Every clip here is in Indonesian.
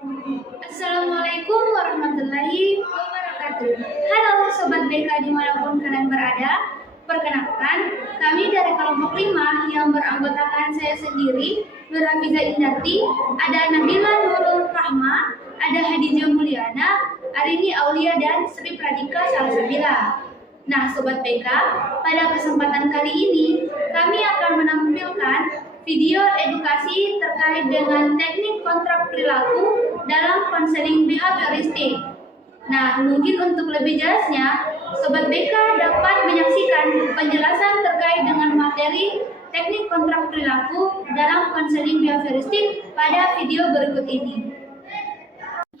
Assalamualaikum warahmatullahi wabarakatuh. Halo Sobat BK dimanapun kalian berada. Perkenalkan, kami dari kelompok 5 yang beranggotakan saya sendiri, Nur Hafizah Indarti, ada Nabila Nurul Rahma, ada Hadijah Mulyana, Arini Aulia, dan Sri Pradika Salsabila. Nah, Sobat BK, pada kesempatan kali ini kami akan menampilkan video edukasi terkait dengan teknik kontrak perilaku dalam konseling behavioristik. Nah, mungkin untuk lebih jelasnya, Sobat BK dapat menyaksikan penjelasan terkait dengan materi teknik kontrak perilaku dalam konseling behavioristik pada video berikut ini.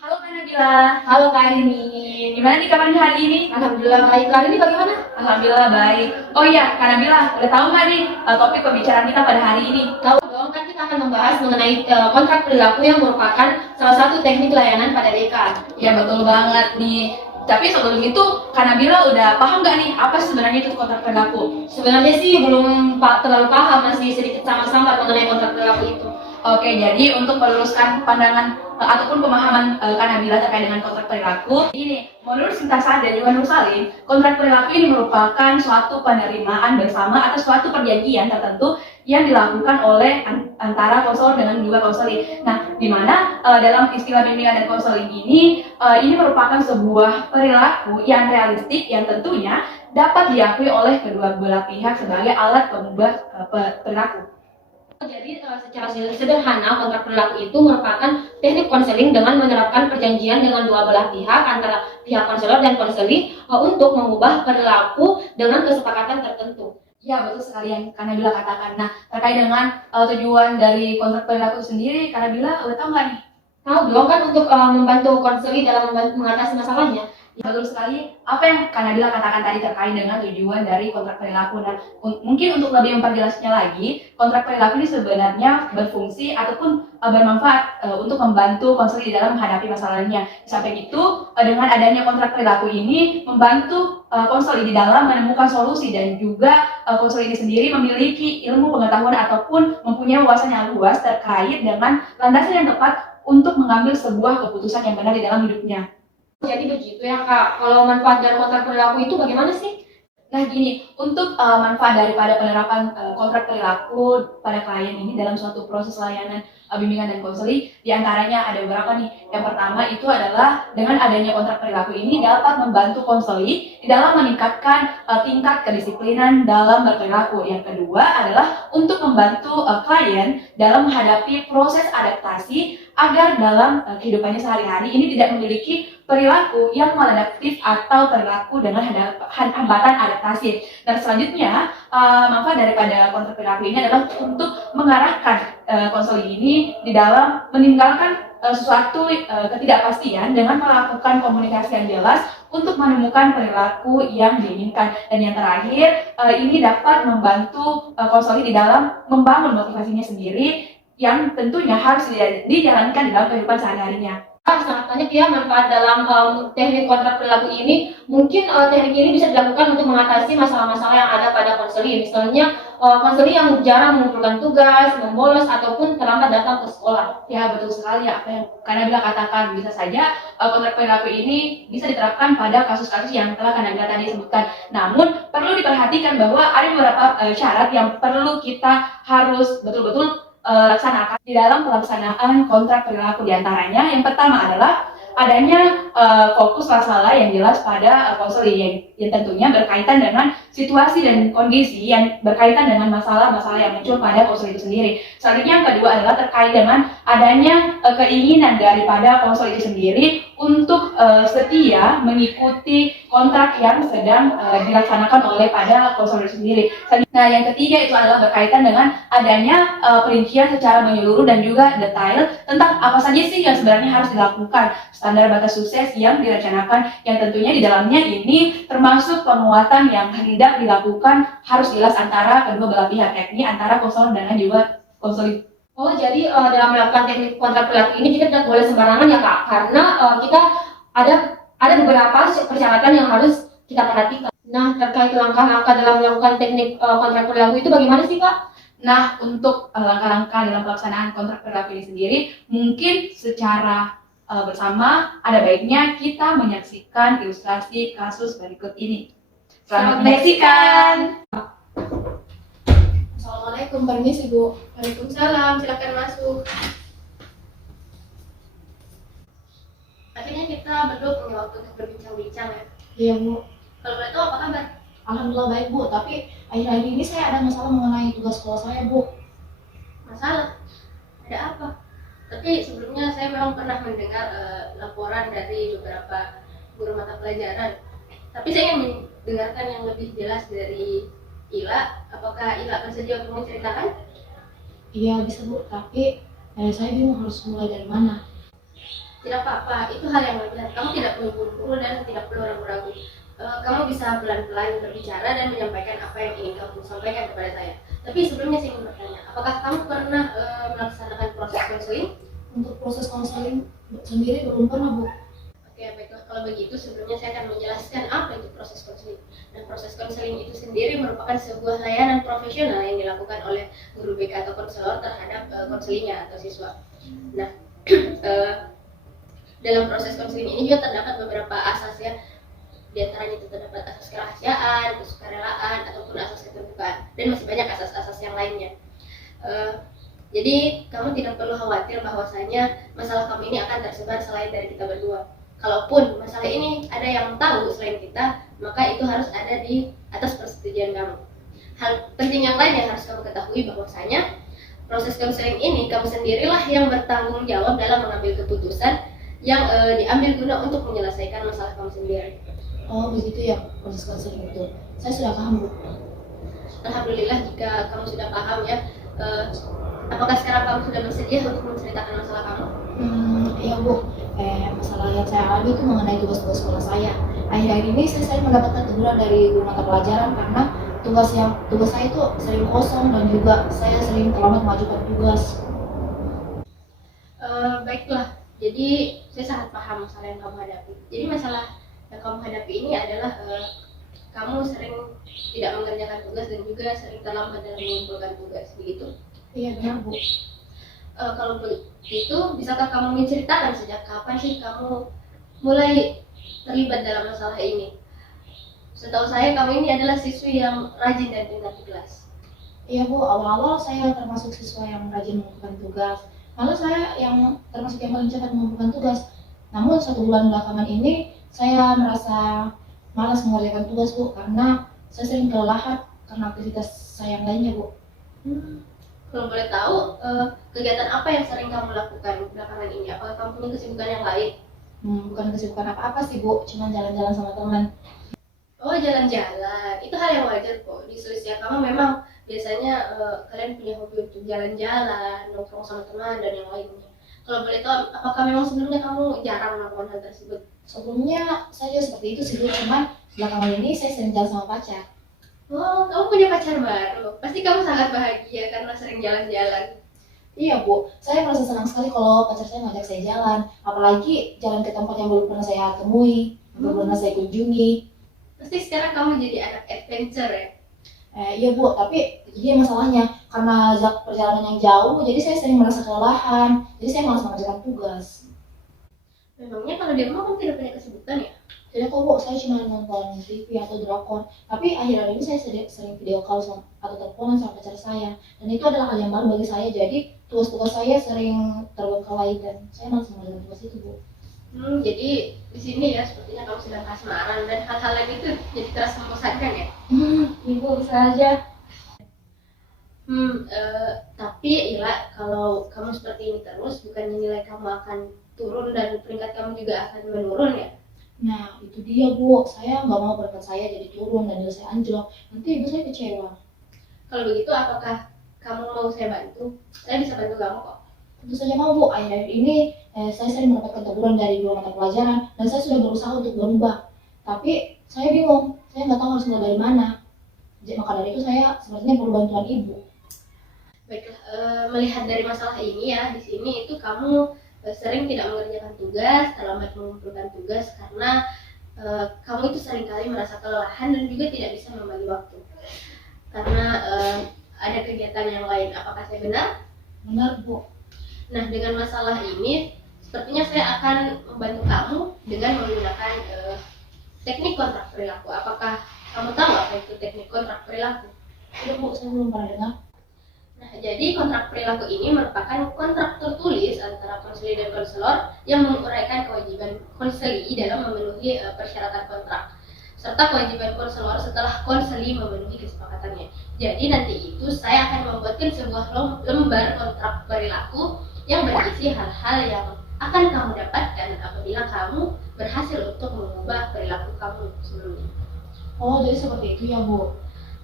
Halo Kak Nabila, halo Kak Arini. Gimana nih kabarnya hari ini? Alhamdulillah baik. Kak Arini bagaimana? Alhamdulillah baik. Oh iya, Kak Nabila, udah tahu nggak nih topik pembicaraan kita pada hari ini? Tahu dong, kan kita akan membahas mengenai kontrak perilaku yang merupakan salah satu teknik layanan pada BK. Ya betul banget nih. Tapi sebelum itu, Kak Nabila udah paham nggak nih apa sebenarnya itu kontrak perilaku? Sebenarnya sih belum terlalu paham, masih sedikit samar-samar mengenai kontrak perilaku itu. Oke, jadi untuk meluruskan pandangan ataupun pemahaman Kak Nabila terkait dengan kontrak perilaku, ini menurut Sintasar dan juga Nur Salim, kontrak perilaku ini merupakan suatu penerimaan bersama atas suatu perjanjian tertentu yang dilakukan oleh antara konselor dengan juga konseli. Nah, di mana dalam istilah bimbingan dan konseling ini merupakan sebuah perilaku yang realistik yang tentunya dapat diakui oleh kedua belah pihak sebagai alat pengubah perilaku. Jadi secara sederhana kontrak perilaku itu merupakan teknik konseling dengan menerapkan perjanjian dengan dua belah pihak antara pihak konselor dan konseli untuk mengubah perilaku dengan kesepakatan tertentu. Ya betul sekali yang Kak Nabila katakan. Nah terkait dengan tujuan dari kontrak perilaku sendiri, Kak Nabila udah tahu nggak nih? Tahu dong kan untuk membantu konseli dalam mengatasi masalahnya. Ya, betul sekali apa yang Kak Nabila katakan tadi terkait dengan tujuan dari kontrak perilaku. Nah, mungkin untuk lebih memperjelasnya lagi, kontrak perilaku ini sebenarnya berfungsi ataupun bermanfaat untuk membantu konseli di dalam menghadapi masalahnya. Sampai itu, dengan adanya kontrak perilaku ini membantu konseli di dalam menemukan solusi dan juga konseli ini sendiri memiliki ilmu pengetahuan ataupun mempunyai wawasan yang luas terkait dengan landasan yang tepat untuk mengambil sebuah keputusan yang benar di dalam hidupnya. Jadi begitu ya Kak, kalau manfaat dari kontrak perilaku itu bagaimana sih? Nah gini, untuk manfaat daripada penerapan kontrak perilaku pada klien ini dalam suatu proses layanan bimbingan dan konseling, diantaranya ada beberapa nih. Yang pertama itu adalah dengan adanya kontrak perilaku ini dapat membantu konseli di dalam meningkatkan tingkat kedisiplinan dalam berperilaku. Yang kedua adalah untuk membantu klien dalam menghadapi proses adaptasi agar dalam kehidupannya sehari-hari ini tidak memiliki perilaku yang maladaptif atau perilaku dengan hambatan adaptasi. Dan selanjutnya, manfaat daripada kontrak perilaku ini adalah untuk mengarahkan konseling ini di dalam meninggalkan suatu ketidakpastian dengan melakukan komunikasi yang jelas untuk menemukan perilaku yang diinginkan. Dan yang terakhir, ini dapat membantu konseling di dalam membangun motivasinya sendiri yang tentunya harus dijalankan di dalam kehidupan sehari-harinya. Sangat banyak ya manfaat dalam teknik kontrak perilaku ini. Mungkin teknik ini bisa dilakukan untuk mengatasi masalah-masalah yang ada pada konseli. Misalnya konseli yang jarang mengumpulkan tugas, membolos, ataupun terlambat datang ke sekolah. Ya betul sekali apa yang Kak Nabila katakan. Bisa saja kontrak perilaku ini bisa diterapkan pada kasus-kasus yang telah Kak Nabila tadi sebutkan. Namun perlu diperhatikan bahwa ada beberapa syarat yang perlu kita harus betul-betul laksanakan di dalam pelaksanaan kontrak perilaku. Diantaranya yang pertama adalah adanya fokus masalah yang jelas pada konseling yang tentunya berkaitan dengan situasi dan kondisi yang berkaitan dengan masalah-masalah yang muncul pada konseling itu sendiri. Selanjutnya yang kedua adalah terkait dengan adanya keinginan daripada konseling itu sendiri untuk setia mengikuti kontrak yang sedang dilaksanakan oleh pada konselor sendiri. Nah, yang ketiga itu adalah berkaitan dengan adanya perincian secara menyeluruh dan juga detail tentang apa saja sih yang sebenarnya harus dilakukan, standar batas sukses yang direncanakan, yang tentunya di dalamnya ini termasuk penguatan yang hendak dilakukan harus jelas antara kedua belah pihak, yakni antara konselor dan juga konseling. Oh, jadi dalam melakukan teknik kontrak perilaku ini kita tidak boleh sembarangan ya Kak, karena kita ada beberapa persyaratan yang harus kita perhatikan. Nah, terkait langkah-langkah dalam melakukan teknik kontrak perilaku itu bagaimana sih Kak? Nah, untuk langkah-langkah dalam pelaksanaan kontrak perilaku ini sendiri, mungkin secara bersama, ada baiknya kita menyaksikan ilustrasi kasus berikut ini. Selamat menyaksikan. Assalamualaikum, permisi Bu. Waalaikumsalam, silakan masuk. Akhirnya kita berdua punya waktu untuk berbincang-bincang ya. Iya Bu. Kalau boleh tahu apa kabar? Alhamdulillah baik Bu, tapi akhir-akhir ini saya ada masalah mengenai tugas sekolah saya Bu. Masalah? Ada apa? Tapi sebelumnya saya memang pernah mendengar laporan dari beberapa guru mata pelajaran. Tapi saya ingin mendengarkan yang lebih jelas dari Ila. Apakah Ila bersedia untuk menceritakan? Iya bisa Bu, tapi saya bingung harus mulai dari mana. Tidak apa-apa, itu hal yang wajar. Kamu tidak perlu buru-buru dan tidak perlu ragu-ragu. Kamu bisa pelan-pelan berbicara dan menyampaikan apa yang ingin kamu sampaikan kepada saya. Tapi sebelumnya saya ingin bertanya, apakah kamu pernah melaksanakan proses konseling? Untuk proses konseling sendiri belum pernah Bu. Oke, baiklah. Kalau begitu sebelumnya saya akan menjelaskan apa itu proses konseling. Dan proses konseling itu sendiri merupakan sebuah layanan profesional yang dilakukan oleh guru BK atau konselor terhadap konselingnya atau siswa. Nah, dalam proses konseling ini juga terdapat beberapa asas ya. Di antaranya itu terdapat asas kerahasiaan, kesukarelaan, ataupun asas keterbukaan, dan masih banyak asas-asas yang lainnya. Jadi kamu tidak perlu khawatir bahwasanya masalah kamu ini akan tersebar selain dari kita berdua. Kalaupun masalah ini ada yang tahu selain kita, maka itu harus ada di atas persetujuan kamu. Hal penting yang lain yang harus kamu ketahui bahwasanya proses konseling ini kamu sendirilah yang bertanggung jawab dalam mengambil keputusan yang diambil guna untuk menyelesaikan masalah kamu sendiri. Oh begitu ya proses konseling itu. Saya sudah paham Bu. Alhamdulillah jika kamu sudah paham ya. Apakah sekarang kamu sudah bersedia untuk menceritakan masalah kamu? Iya Bu. Masalah yang saya alami itu mengenai tugas-tugas sekolah saya. Akhir-akhir ini saya sering mendapatkan teguran dari guru mata pelajaran karena tugas saya itu sering kosong dan juga saya sering terlambat mengajukan tugas. Baiklah. Jadi saya sangat paham masalah yang kamu hadapi. Jadi masalah yang kamu hadapi ini adalah kamu sering tidak mengerjakan tugas dan juga sering terlambat dalam mengumpulkan tugas, begitu? Iya benar Bu. Kalau begitu, bisakah kamu menceritakan sejak kapan sih kamu mulai terlibat dalam masalah ini? Setahu saya kamu ini adalah siswi yang rajin dan pintar di kelas. Iya Bu, awal-awal saya termasuk siswa yang rajin mengumpulkan tugas. Malah saya yang termasuk yang paling cepat mengumpulkan tugas. Namun 1 bulan belakangan ini saya merasa malas mengerjakan tugas Bu, karena saya sering kelelahan karena aktivitas saya yang lainnya Bu. Kalau boleh tahu, kegiatan apa yang sering kamu lakukan belakangan ini? Apakah kamu punya kesibukan yang lain? Bukan kesibukan apa-apa sih Bu, cuma jalan-jalan sama teman. Oh, jalan-jalan. Itu hal yang wajar kok. Di seusia kamu memang biasanya kalian punya hobi untuk jalan-jalan, nongkrong sama teman, dan yang lainnya. Kalau boleh tahu, apakah memang sebelumnya kamu jarang melakukan hal tersebut? Sebelumnya saya juga seperti itu sih Bu, cuman belakangan ini saya sering jalan sama pacar. Oh, kamu punya pacar baru. Pasti kamu sangat bahagia karena sering jalan-jalan. Iya Bu, saya merasa senang sekali kalau pacar saya ngajak saya jalan. Apalagi jalan ke tempat yang belum pernah saya temui, belum pernah saya kunjungi. Pasti sekarang kamu jadi anak adventure ya? Iya Bu, tapi itu dia masalahnya. Karena perjalanan yang jauh, jadi saya sering merasa kelelahan. Jadi saya malas mengerjakan tugas. Memangnya kalau di rumah kamu tidak punya kesibukan ya? Tidak kok Bu, saya cuma nonton TV atau drakor. Tapi akhir-akhir ini saya sering video call atau teleponan sama pacar saya. Dan itu adalah hal yang baru bagi saya. Jadi tugas-tugas saya sering terbengkalai dan saya malas mengerjakan tugas itu Bu. Jadi di sini ya sepertinya kamu sedang kasmaran dan hal-hal lain itu jadi terasa membosankan ya? Ibu bisa aja. Tapi Ila, kalau kamu seperti ini terus, bukannya nilai kamu akan turun dan peringkat kamu juga akan menurun ya? Nah itu dia Bu, saya nggak mau peringkat saya jadi turun dan nilai saya anjlok. Nanti ibu saya kecewa. Kalau begitu apakah kamu mau saya bantu? Saya bisa bantu kamu kok. Tentu saja mau Bu, akhir-akhir ini saya sering mendapatkan teguran dari 2 mata pelajaran dan saya sudah berusaha untuk berubah. Tapi saya bingung, saya nggak tahu harus mulai dari mana. Maka dari itu saya sebenarnya perlu bantuan ibu. Baiklah, melihat dari masalah ini ya, di sini itu kamu sering tidak mengerjakan tugas, terlambat mengumpulkan tugas karena kamu itu seringkali merasa kelelahan dan juga tidak bisa membagi waktu. Karena ada kegiatan yang lain. Apakah saya benar? Benar Bu. Nah, dengan masalah ini, sepertinya saya akan membantu kamu dengan menggunakan teknik kontrak perilaku. Apakah kamu tahu apa itu teknik kontrak perilaku? Tidak Bu, saya belum pernah dengar. Nah, jadi kontrak perilaku ini merupakan kontrak tertulis antara konseli dan konselor yang menguraikan kewajiban konseli dalam memenuhi persyaratan kontrak serta kewajiban konselor setelah konseli memenuhi kesepakatannya. Jadi nanti itu saya akan membuatkan sebuah lembar kontrak perilaku yang berisi hal-hal yang akan kamu dapatkan apabila kamu berhasil untuk mengubah perilaku kamu sebelumnya. Oh, jadi seperti itu ya Bu.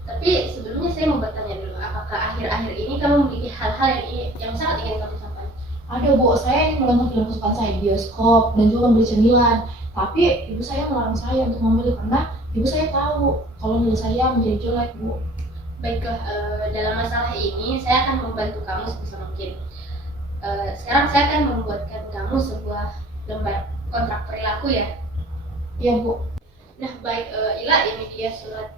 Tapi sebelumnya saya mau bertanya dulu, apakah akhir-akhir ini kamu memiliki hal-hal yang sangat ingin kamu sampaikan? Ada Bu, saya ingin menonton film kesukaan saya di bioskop dan juga membeli cemilan. Tapi ibu saya melarang saya untuk membeli karena ibu saya tahu kalau nilai saya menjadi jelek Bu. Baiklah, dalam masalah ini saya akan membantu kamu sebisa mungkin. Sekarang saya akan membuatkan kamu sebuah lembar kontrak perilaku ya. Iya Bu. Nah baik, Ila, ini dia surat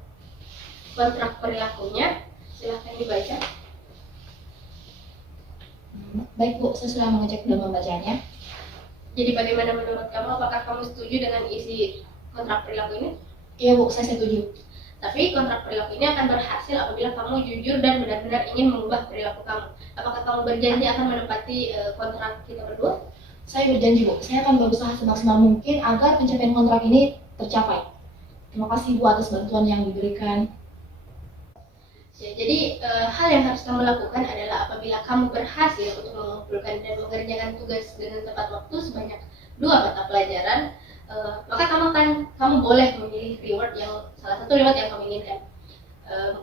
kontrak perilakunya, silahkan dibaca. Baik Bu, saya sudah mengecek dan membacanya. Jadi bagaimana menurut kamu, apakah kamu setuju dengan isi kontrak perilaku ini? Iya Bu, saya setuju. Tapi kontrak perilaku ini akan berhasil apabila kamu jujur dan benar-benar ingin mengubah perilaku kamu. Apakah kamu berjanji akan menepati kontrak kita berdua? Saya berjanji Bu, saya akan berusaha semaksimal mungkin agar pencapaian kontrak ini tercapai. Terima kasih Bu atas bantuan yang diberikan. Ya, jadi hal yang harus kamu lakukan adalah apabila kamu berhasil untuk mengumpulkan dan mengerjakan tugas dengan tepat waktu sebanyak 2 mata pelajaran, maka kamu boleh memilih reward yang salah satu reward yang kamu inginkan.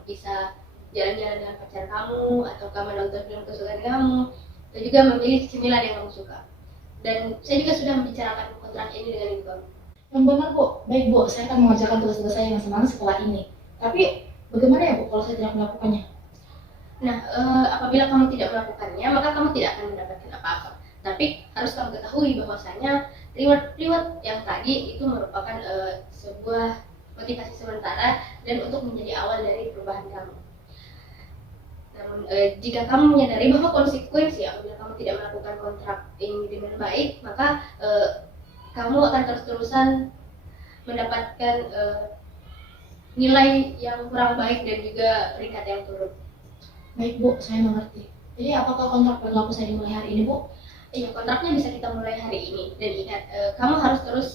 Bisa jalan-jalan dengan pacar kamu, atau kamu nonton film kesukaan kamu, atau juga memilih cemilan yang kamu suka. Dan saya juga sudah membicarakan kontrak ini dengan ibu kamu. Yang benar Bu, baik Bu, saya akan mengerjakan tugas-tugas saya yang semangat setelah ini. Tapi bagaimana ya Bu kalau saya tidak melakukannya? Nah, apabila kamu tidak melakukannya, maka kamu tidak akan mendapatkan apa-apa. Tapi harus kamu ketahui bahwasanya reward yang tadi itu merupakan sebuah motivasi sementara dan untuk menjadi awal dari perubahan kamu. Namun, jika kamu menyadari bahwa konsekuensi apabila kamu tidak melakukan kontrak ini dengan baik, maka kamu akan terus-terusan mendapatkan nilai yang kurang baik dan juga peringkat yang turun. Baik Bu, saya mengerti. Jadi apakah kontrak berlaku saya dimulai hari ini Bu? Iya, kontraknya bisa kita mulai hari ini. Dan ingat, kamu harus terus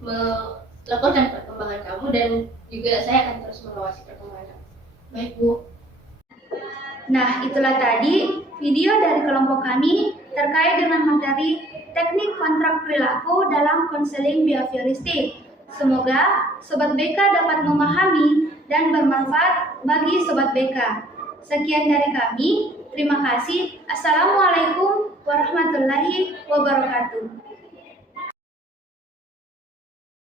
melaporkan perkembangan kamu dan juga saya akan terus mengawasi perkembangan kamu. Baik Bu. Nah, itulah tadi video dari kelompok kami terkait dengan materi teknik kontrak perilaku dalam konseling behavioristik. Semoga Sobat BK dapat memahami dan bermanfaat bagi Sobat BK. Sekian dari kami, terima kasih. Assalamualaikum warahmatullahi wabarakatuh.